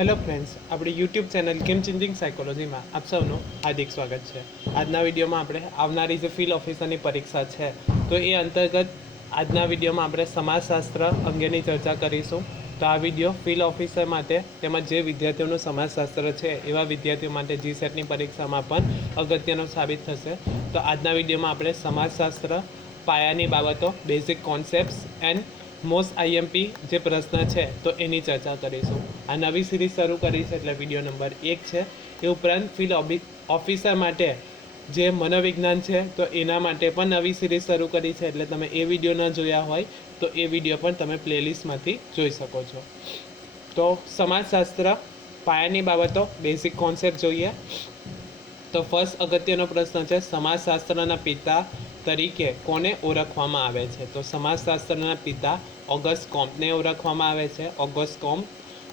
Hello friends, આપણી YouTube channel game changing સાયકોલોજીમાં આપ સૌનું હાર્દિક સ્વાગત છે. આજના વિડીયોમાં આપણે આવનારી જે ફિલ્ડ ઓફિસરની પરીક્ષા છે તો એ અંતર્ગત આજના વિડીયોમાં આપણે સમાજશાસ્ત્ર અંગેની ચર્ચા કરીશું. તો આ વિડીયો ફિલ્ડ ઓફિસર માટે તેમજ જે વિદ્યાર્થીઓનું સમાજશાસ્ત્ર છે એવા વિદ્યાર્થીઓ માટે જીસેટની પરીક્ષામાં પણ અગત્યનો સાબિત થશે. તો આજના વિડીયોમાં આપણે સમાજશાસ્ત્ર પાયાની બાબતો, basic concepts and most IMP જે પ્રશ્ન છે તો એની ચર્ચા કરીશું. આ નવી સિરીઝ શરૂ કરી છે એટલે વિડીયો નંબર 1 છે. એ ઉપરાંત ફિલ્ડ ઓફિસર માટે જે મનોવિજ્ઞાન છે તો એના માટે પણ નવી સિરીઝ શરૂ કરી છે, એટલે તમે એ વિડીયો ન જોયા હોય તો એ વિડીયો પણ તમે પ્લેલિસ્ટમાંથી જોઈ શકો છો. તો સમાજશાસ્ત્ર પાયાની બાબતો, બેઝિક કોન્સેપ્ટ જોઈએ. તો ફર્સ્ટ અગત્યનો પ્રશ્ન છે, સમાજશાસ્ત્રના પિતા તરીકે કોને ઓળખવામાં આવે છે? તો સમાજશાસ્ત્રના પિતા ઓગસ્ટ કોમ્ટને ઓળખવામાં આવે છે. ઓગસ્ટ કોમ્ટ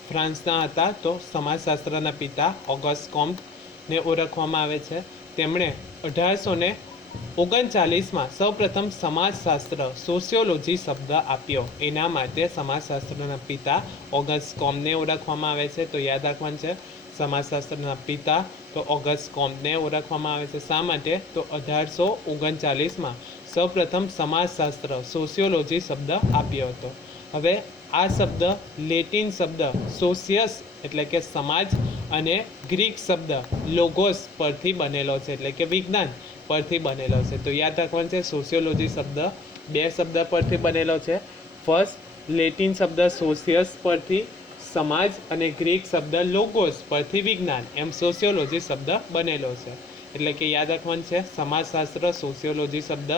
ફ્રાન્સના હતા, તો સમાજશાસ્ત્રના પિતા ઓગસ્ટ કોમ્ટને ઓળખવામાં આવે છે. તેમણે 1839માં સૌપ્રથમ સમાજશાસ્ત્ર સોશિયોલોજી શબ્દ આપ્યો. એના માટે સમાજશાસ્ત્રના પિતા ઓગસ્ટ કોમ્ટને ઓળખવામાં આવે છે. તો યાદ રાખવાનું છે, સમાજશાસ્ત્રના પિતા તો ઓગસ્ટ કોમ્ટને ઓળખવામાં આવે છે. શા માટે? તો 1839માં સૌપ્રથમ સમાજશાસ્ત્ર સોશિયોલોજી શબ્દ આપ્યો હતો. હવે આ શબ્દ લેટિન શબ્દ સોશિયસ એટલે કે સમાજ અને ગ્રીક શબ્દ લોગોસ પરથી બનેલો છે, એટલે કે વિજ્ઞાન પરથી બનેલો છે. તો યાદ રાખવાનું છે, સોશિયોલોજી શબ્દ બે શબ્દ પરથી બનેલો છે. ફર્સ્ટ લેટિન શબ્દ સોશિયસ પરથી સમાજ અને ગ્રીક શબ્દ લોગોસ પરથી વિજ્ઞાન, એમ સોશિયોલોજી શબ્દ બનેલો છે. એટલે કે યાદ રાખવાનું છે, સમાજશાસ્ત્ર સોશિયોલોજી શબ્દ,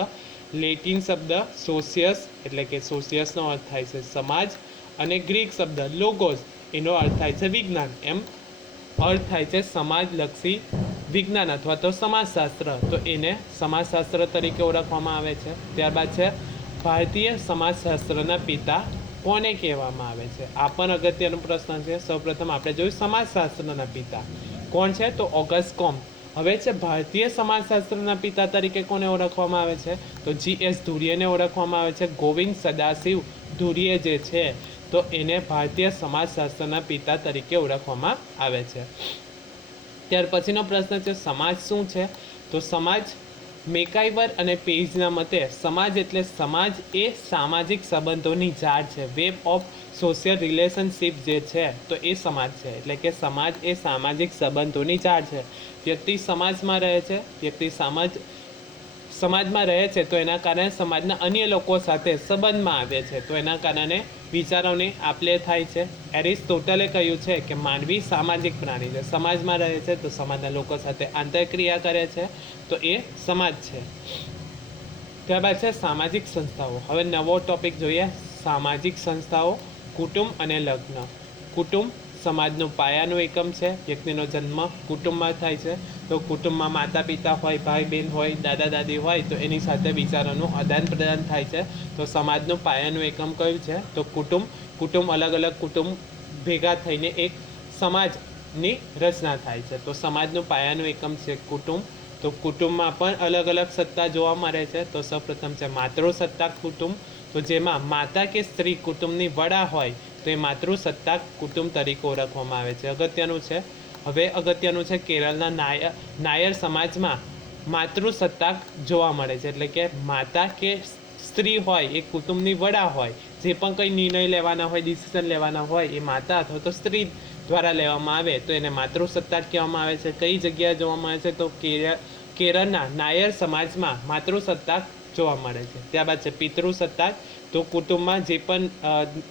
લેટિન શબ્દ સોશિયસ એટલે કે સોશિયસનો અર્થ થાય છે સમાજ, અને ગ્રીક શબ્દ લોગોસ એનો અર્થ થાય છે વિજ્ઞાન, એમ અર્થ થાય છે સમાજલક્ષી વિજ્ઞાન અથવા તો સમાજશાસ્ત્ર. તો એને સમાજશાસ્ત્ર તરીકે ઓળખવામાં આવે છે. ત્યારબાદ છે ભારતીય સમાજશાસ્ત્રના પિતા કોને કહેવામાં આવે છે? આ પણ અગત્યનો પ્રશ્ન છે. સૌપ્રથમ આપણે જોયું સમાજશાસ્ત્રના પિતા કોણ છે? તો ઓગસ્ટ કોમ્ટ. હવે છે ભારતીય સમાજશાસ્ત્રના પિતા તરીકે કોને ઓળખવામાં આવે છે? તો GS ધુરીયને ઓળખવામાં આવે છે. ગોવિંદ સદાશિવ ધુરીય જે છે તો એને ભારતીય સમાજશાસ્ત્રના પિતા તરીકે ઓળખવામાં આવે છે. ત્યાર પછીનો પ્રશ્ન છે, સમાજ શું છે? તો સમાજ મેકાઈવર અને પેજના મતે સમાજ એટલે સમાજ એ સામાજિક સંબંધોની જાળ છે. વેબ ઓફ સોશિયલ રિલેશનશિપ જે છે તો એ સમાજ છે. એટલે કે સમાજ એ સામાજિક સંબંધોની જાળ છે. વ્યક્તિ સમાજમાં રહે છે, વ્યક્તિ સમાજમાં રહે છે તો એના કારણે સમાજના અન્ય લોકો સાથે સંબંધમાં આવે છે, તો એના કારણે વિચારોની આપલે થાય છે. એરિસ્ટોટલે કહ્યું છે કે માનવી સામાજિક પ્રાણી છે, સમાજમાં રહે છે તો સમાજના લોકો સાથે આંતરક્રિયા કરે છે, તો એ સમાજ છે. ત્યારબાદ છે સામાજિક સંસ્થાઓ. હવે નવો ટોપિક જોઈએ, સામાજિક સંસ્થાઓ. કુટુંબ અને લગ્ન. કુટુંબ સમાજનું પાયાનું એકમ છે. વ્યક્તિનો જન્મ કુટુંબમાં થાય છે, તો કુટુંબમાં માતા પિતા હોય, ભાઈ બહેન હોય, દાદા દાદી હોય, તો એની સાથે વિચારોનું આદાન પ્રદાન થાય છે. તો સમાજનું પાયાનું એકમ કયું છે? તો કુટુંબ. કુટુંબ અલગ અલગ કુટુંબ ભેગા થઈને એક સમાજની રચના થાય છે, તો સમાજનું પાયાનું એકમ છે કુટુંબ. તો કુટુંબમાં પણ અલગ અલગ સત્તા જોવા મળે છે. તો સૌપ્રથમ છે માતૃસત્તાક કુટુંબ, તો જેમાં માતા કે સ્ત્રી કુટુંબની વડા હોય તો એ માતૃસત્તાક કુટુંબ તરીકે ઓળખવામાં આવે છે. અગત્યનું છે. હવે અગત્યનું છે, કેરળના નાયર સમાજમાં માતૃસત્તાક જોવા મળે છે. એટલે કે માતા કે સ્ત્રી હોય એ કુટુંબની વડા હોય, જે પણ કંઈ નિર્ણય લેવાના હોય, ડિસિઝન લેવાના હોય એ માતા અથવા તો સ્ત્રી દ્વારા લેવામાં આવે તો એને માતૃસત્તાક કહેવામાં આવે છે. કઈ જગ્યાએ જોવા મળે છે? તો કેરળના નાયર સમાજમાં માતૃસત્તાક જોવા મળે છે. ત્યારબાદ છે પિતૃસત્તાક. તો કુટુંબમાં જે પણ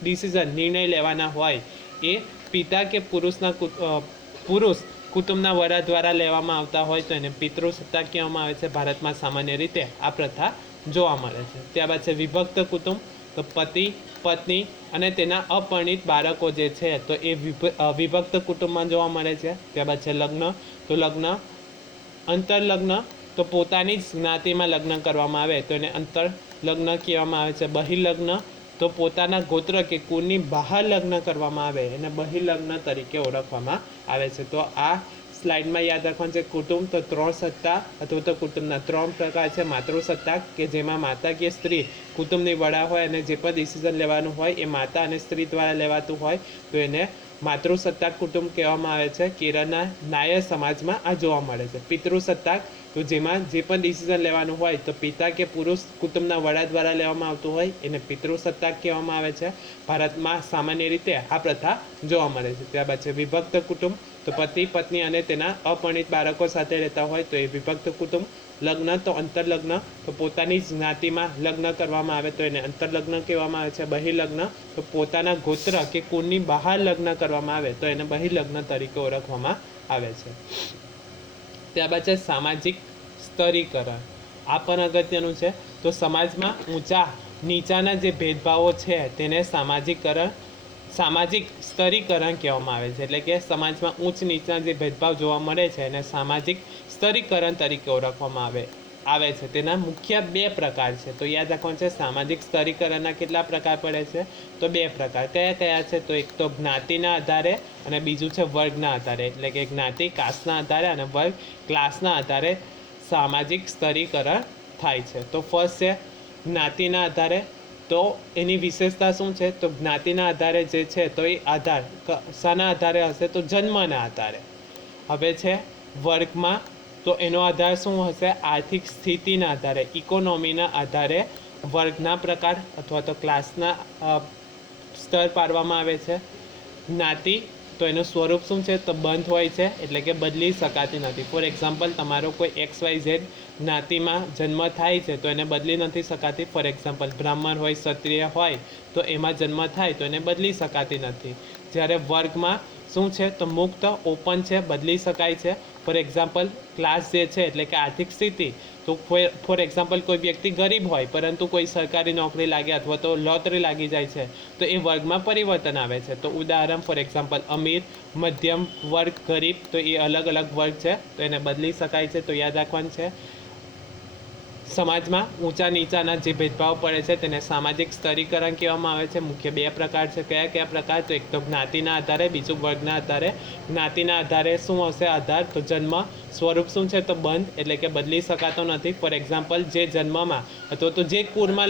ડિસિઝન નિર્ણય લેવાના હોય એ પિતા કે પુરુષ કુટુંબના વડા દ્વારા લેવામાં આવતા હોય તો એને પિતૃસત્તાક કહેવામાં આવે છે. ભારતમાં સામાન્ય રીતે આ પ્રથા જોવા મળે છે. ત્યારબાદ છે વિભક્ત કુટુંબ. તો પતિ, પત્ની અને તેના અપરિણિત બાળકો જે છે તો એ વિભક્ત કુટુંબમાં જોવા મળે છે. ત્યારબાદ છે લગ્ન. તો લગ્ન અંતરલગ્ન, તો પોતાની જ જ્ઞાતિમાં લગ્ન કરવામાં આવે તો એને અંતરલગ્ન કહેવામાં આવે છે. બહિર્લગ્ન, તો પોતાના ગોત્ર કે કુળની બહાર લગ્ન કરવામાં આવે એને બહિર્લગ્ન તરીકે ઓળખવામાં આવે છે. તો આ સ્લાઇડમાં યાદ રાખવાનું છે કુટુંબ તો 3 સત્તા અથવા તો કુટુંબના 3 પ્રકાર છે. માતૃસત્તાક કે જેમાં માતા કે સ્ત્રી કુટુંબની વડા હોય અને જે પણ ડિસિઝન લેવાનું હોય એ માતા અને સ્ત્રી દ્વારા લેવાતું હોય તો એને માતૃસત્તાક કુટુંબ કહેવામાં આવે છે. કેરળના નાયર સમાજમાં આ જોવા મળે છે. પિતૃસત્તાક તો જેમાં જે પણ ડિસિઝન લેવાનું હોય તો પિતા કે પુરુષ કુટુંબના વડા દ્વારા લેવામાં આવતું હોય એને પિતૃસત્તાક કહેવામાં આવે છે. ભારતમાં સામાન્ય રીતે આ પ્રથા જોવા મળે છે. ત્યારબાદ છે વિભક્ત કુટુંબ તો પતિ પત્ની અને તેના અપરિણિત બાળકો સાથે રહેતા હોય તો એ વિભક્ત કુટુંબ. લગ્ન તો અંતરલગ્ન તો પોતાની જ જ્ઞાતિમાં લગ્ન કરવામાં આવે તો એને અંતરલગ્ન કહેવામાં આવે છે. બહિર્લગ્ન તો પોતાના ગોત્ર કે કુળની બહાર લગ્ન કરવામાં આવે તો એને બહિર્લગ્ન તરીકે ઓળખવામાં આવે છે. ત્યારબાદ છે સામાજિક સ્તરીકરણ. આ પણ અગત્યનું છે. તો સમાજમાં ઊંચા નીચાના જે ભેદભાવો છે તેને સામાજિક સ્તરીકરણ કહેવામાં આવે છે. એટલે કે સમાજમાં ઉચ્ચ નીચના જે ભેદભાવ જોવા મળે છે એને સામાજિક સ્તરીકરણ તરીકે ઓળખવામાં આવે છે. તેના મુખ્ય 2 પ્રકાર છે. તો યાદ રાખવાનું છે સામાજિક સ્તરીકરણના કેટલા પ્રકાર પડે છે તો 2 પ્રકાર. કયા છે તો એક તો જ્ઞાતિના આધારે અને બીજું છે વર્ગના આધારે. એટલે કે જ્ઞાતિ કાસ્ટના આધારે અને વર્ગ ક્લાસના આધારે સામાજિક સ્તરીકરણ થાય છે. તો ફર્સ્ટ છે જ્ઞાતિના આધારે. તો એની વિશેષતા શું છે તો જ્ઞાતિના આધારે જે છે તો એ આધાર શાના આધારે હશે તો જન્મના આધારે. હવે છે વર્ગમાં તો એનો આધાર શું હશે આર્થિક સ્થિતિના આધારે ઇકોનોમીના આધારે વર્ગના પ્રકાર અથવા તો ક્લાસના સ્તર પાડવામાં આવે છે. જ્ઞાતિ તો એનું સ્વરૂપ શું છે તો બંધ હોય છે એટલે કે બદલી શકાતી નથી. ફોર એક્ઝામ્પલ તમારો કોઈ XYZ જ્ઞાતિમાં જન્મ થાય છે તો એને બદલી નથી શકાતી. ફોર એક્ઝામ્પલ બ્રાહ્મણ હોય ક્ષત્રિય હોય તો એમાં જન્મ થાય તો એને બદલી શકાતી નથી. જ્યારે વર્ગમાં શું છે તો મુક્ત ઓપન છે બદલી શકાય છે. ફોર એક્ઝામ્પલ ક્લાસ જે છે એટલે કે આર્થિક સ્થિતિ તો ફોર એક્ઝામ્પલ કોઈ વ્યક્તિ ગરીબ હોય પરંતુ કોઈ સરકારી નોકરી લાગે અથવા તો લોટરી લાગી જાય છે તો એ વર્ગમાં પરિવર્તન આવે છે. તો ઉદાહરણ ફોર એક્ઝામ્પલ અમીર મધ્યમ વર્ગ ગરીબ તો એ અલગ અલગ વર્ગ છે તો એને બદલી શકાય છે. તો યાદ રાખવાનું છે સમાજમાં ઊંચા નીચાના જે ભેદભાવ પડે છે તેને સામાજિક સ્તરીકરણ કહેવામાં આવે છે. મુખ્ય 2 પ્રકાર છે. કયા પ્રકાર તો એક તો જ્ઞાતિના આધારે બીજું વર્ગના આધારે. જ્ઞાતિના આધારે શું હશે આધાર તો જન્મ. સ્વરૂપ શું છે તો બંધ એટલે કે બદલી શકાતો નથી. ફોર એક્ઝામ્પલ જે જન્મમાં અથવા તો જે કુળમાં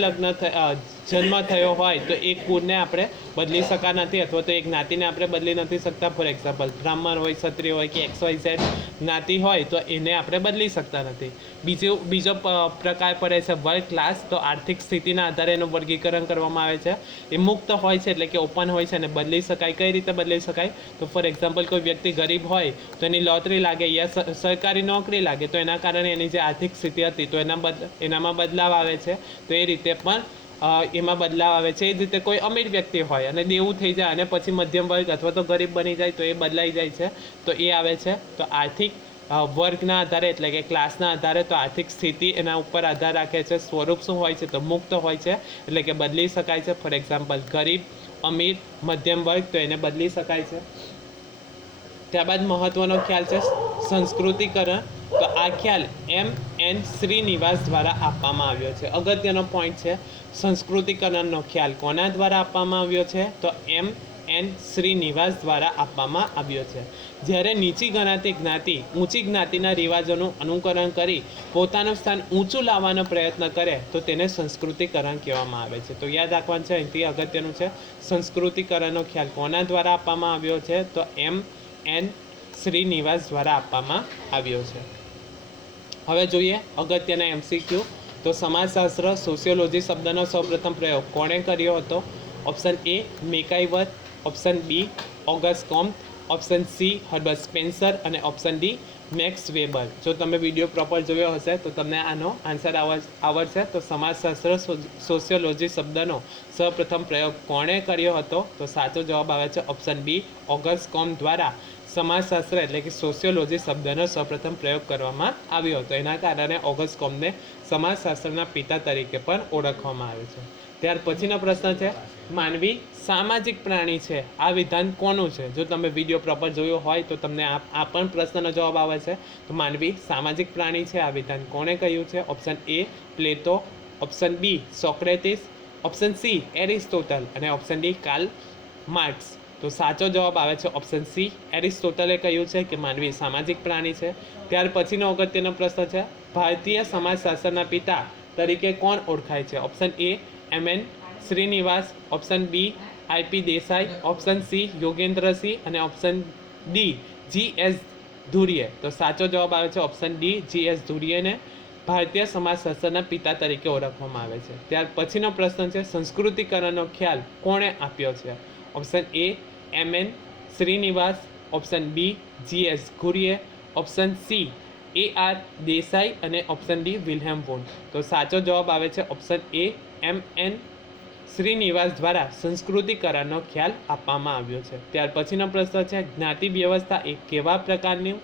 જન્મ થયો હોય તો એ કુળને આપણે બદલી શકતા નથી અથવા તો એ જ્ઞાતિને આપણે બદલી નથી શકતા. ફોર એક્ઝામ્પલ બ્રાહ્મણ હોય ક્ષત્રિય હોય કે XYZ જ્ઞાતિ હોય તો એને આપણે બદલી શકતા નથી. બીજો પ્રકાર પડે છે વર્ગ ક્લાસ. તો આર્થિક સ્થિતિના આધારે એનું વર્ગીકરણ કરવામાં આવે છે. એ મુક્ત હોય છે એટલે કે ઓપન હોય છે અને બદલી શકાય. કઈ રીતે બદલી શકાય તો ફોર એક્ઝામ્પલ કોઈ વ્યક્તિ ગરીબ હોય તો એની લોટરી લાગે યા સરકારી નોકરી લાગે તો એના કારણે એની જે આર્થિક સ્થિતિ હતી તો એનામાં બદલાવ આવે છે. તો એ રીતે પણ એમાં બદલાવ આવે છે. એ જ રીતે કોઈ અમીર વ્યક્તિ હોય અને દેવું થઈ જાય અને પછી મધ્યમ વર્ગ અથવા તો ગરીબ બની જાય તો એ બદલાઈ જાય છે. તો એ આવે છે. તો આર્થિક વર્ગના આધારે એટલે કે ક્લાસના આધારે તો આર્થિક સ્થિતિ એના ઉપર આધાર રાખે છે. સ્વરૂપ શું હોય છે તો મુક્ત હોય છે એટલે કે બદલી શકાય છે. ફોર એક્ઝામ્પલ ગરીબ અમીર મધ્યમ વર્ગ તો એને બદલી શકાય છે. ત્યારબાદ મહત્વનો ખ્યાલ છે સંસ્કૃતિકરણ. તો આ ખ્યાલ MN શ્રીનિવાસ દ્વારા આપવામાં આવ્યો છે. અગત્યનો પોઈન્ટ છે સંસ્કૃતિકરણનો ખ્યાલ કોના દ્વારા આપવામાં આવ્યો છે તો MN શ્રીનિવાસ દ્વારા આપવામાં આવ્યો છે. જ્યારે નીચી ગણાતી જ્ઞાતિ ઊંચી જ્ઞાતિના રિવાજોનું અનુકરણ કરી પોતાનું સ્થાન ઊંચું લાવવાનો પ્રયત્ન કરે તો તેને સંસ્કૃતિકરણ કહેવામાં આવે છે. તો યાદ રાખવાનું છે અહીંથી અગત્યનું છે સંસ્કૃતિકરણનો ખ્યાલ કોના દ્વારા આપવામાં આવ્યો છે તો MN શ્રીનિવાસ દ્વારા આપવામાં આવ્યો છે. હવે જોઈએ અગત્યના MCQ. તો સમાજશાસ્ત્ર સોશિયોલોજી શબ્દનો સૌપ્રથમ પ્રયોગ કોણે કર્યો હતો? Option A MacIver, option B Auguste Comte, option C Herbert Spencer અને ઓપ્શન D મેક્સ વેબર. જો તમે વિડીયો પ્રોપર જોયો હશે તો તમને આનો આન્સર આવડશે. તો સમાજશાસ્ત્ર સોશિયોલોજી શબ્દનો સૌપ્રથમ પ્રયોગ કોણે કર્યો હતો? તો સાચો જવાબ આવે છે ઓપ્શન B ઓગસ્ટ કોમ્ટ દ્વારા સમાજશાસ્ત્ર એટલે કે સોશિયોલોજી શબ્દનો સૌપ્રથમ પ્રયોગ કરવામાં આવ્યો હતો. એના કારણે ઓગસ્ટ કોમ્ટને સમાજશાસ્ત્રના પિતા તરીકે પણ ઓળખવામાં આવે છે. ત્યાર પછીનો પ્રશ્ન છે માનવી સામાજિક પ્રાણી છે આ વિધાન કોનું છે? જો તમે વિડીયો પ્રોપર જોયો હોય તો તમને આ પણ પ્રશ્નનો જવાબ આવે છે. તો માનવી સામાજિક પ્રાણી છે આ વિધાન કોણે કહ્યું છે? ઓપ્શન A પ્લેટો, option B Socrates, option C Aristotle અને ઓપ્શન D કાર્લ માર્ક્સ. તો સાચો જવાબ આવે છે ઓપ્શન સી. એરિસ્ટોટલે કહ્યું છે કે માનવી સામાજિક પ્રાણી છે. ત્યાર પછીનો અગત્યનો પ્રશ્ન છે, ભારતીય સમાજશાસ્ત્રના પિતા તરીકે કોણ ઓળખાય છે? Option A M N. Srinivas, option B I P. Desai, option C Yogendra Singh અને ઓપ્શન ડી જી.એસ. ધુરીએ. તો સાચો જવાબ આવે છે ઓપ્શન ડી જી.એસ. ધુરીએને ભારતીય સમાજશાસ્ત્રના પિતા તરીકે ઓળખવામાં આવે છે. ત્યાર પછીનો પ્રશ્ન છે, સંસ્કૃતિકરણનો ખ્યાલ કોણે આપ્યો છે? Option A M N. Srinivas, option B G S. Ghurye, option C A R. Desai અને ઓપ્શન ડી વિલ્હેમ વોન્ડ. તો સાચો જવાબ આવે છે ઓપ્શન એ એમ.એન. શ્રીનિવાસ દ્વારા સંસ્કૃતિકરણનો ખ્યાલ આપવામાં આવ્યો છે. ત્યાર પછીનો પ્રશ્ન છે, જ્ઞાતિ વ્યવસ્થા એ કેવા પ્રકારનું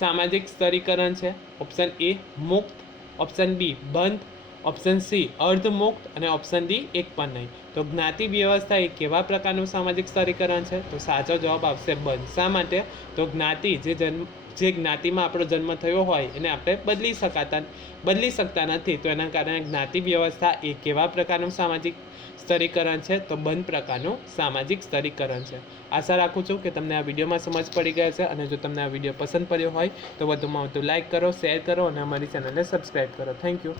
સામાજિક સ્તરીકરણ છે? ઓપ્શન એ મુક્ત, ઓપ્શન બી બંધ, ઓપ્શન સી અર્ધમુક્ત અને ઓપ્શન ડી એક પણ નહીં. તો જ્ઞાતિ વ્યવસ્થા એ કેવા પ્રકારનું સામાજિક સ્તરીકરણ છે? તો સાચો જવાબ આવશે બંધ. શા માટે? તો જ્ઞાતિ જે જ્ઞાતિમાં આપણો જન્મ થયો હોય એને આપણે બદલી શકતા નથી. તો એના કારણે જ્ઞાતિ વ્યવસ્થા એ કેવા પ્રકારનું સામાજિક સ્તરીકરણ છે? તો બંધ પ્રકારનું સામાજિક સ્તરીકરણ છે. આશા રાખું છું કે તમને આ વિડીયોમાં સમજ પડી ગયા છે, અને જો તમને આ વિડીયો પસંદ પડ્યો હોય તો વધુમાં વધુ લાઇક કરો, શેર કરો અને અમારી ચેનલને સબસ્ક્રાઈબ કરો. Thank you.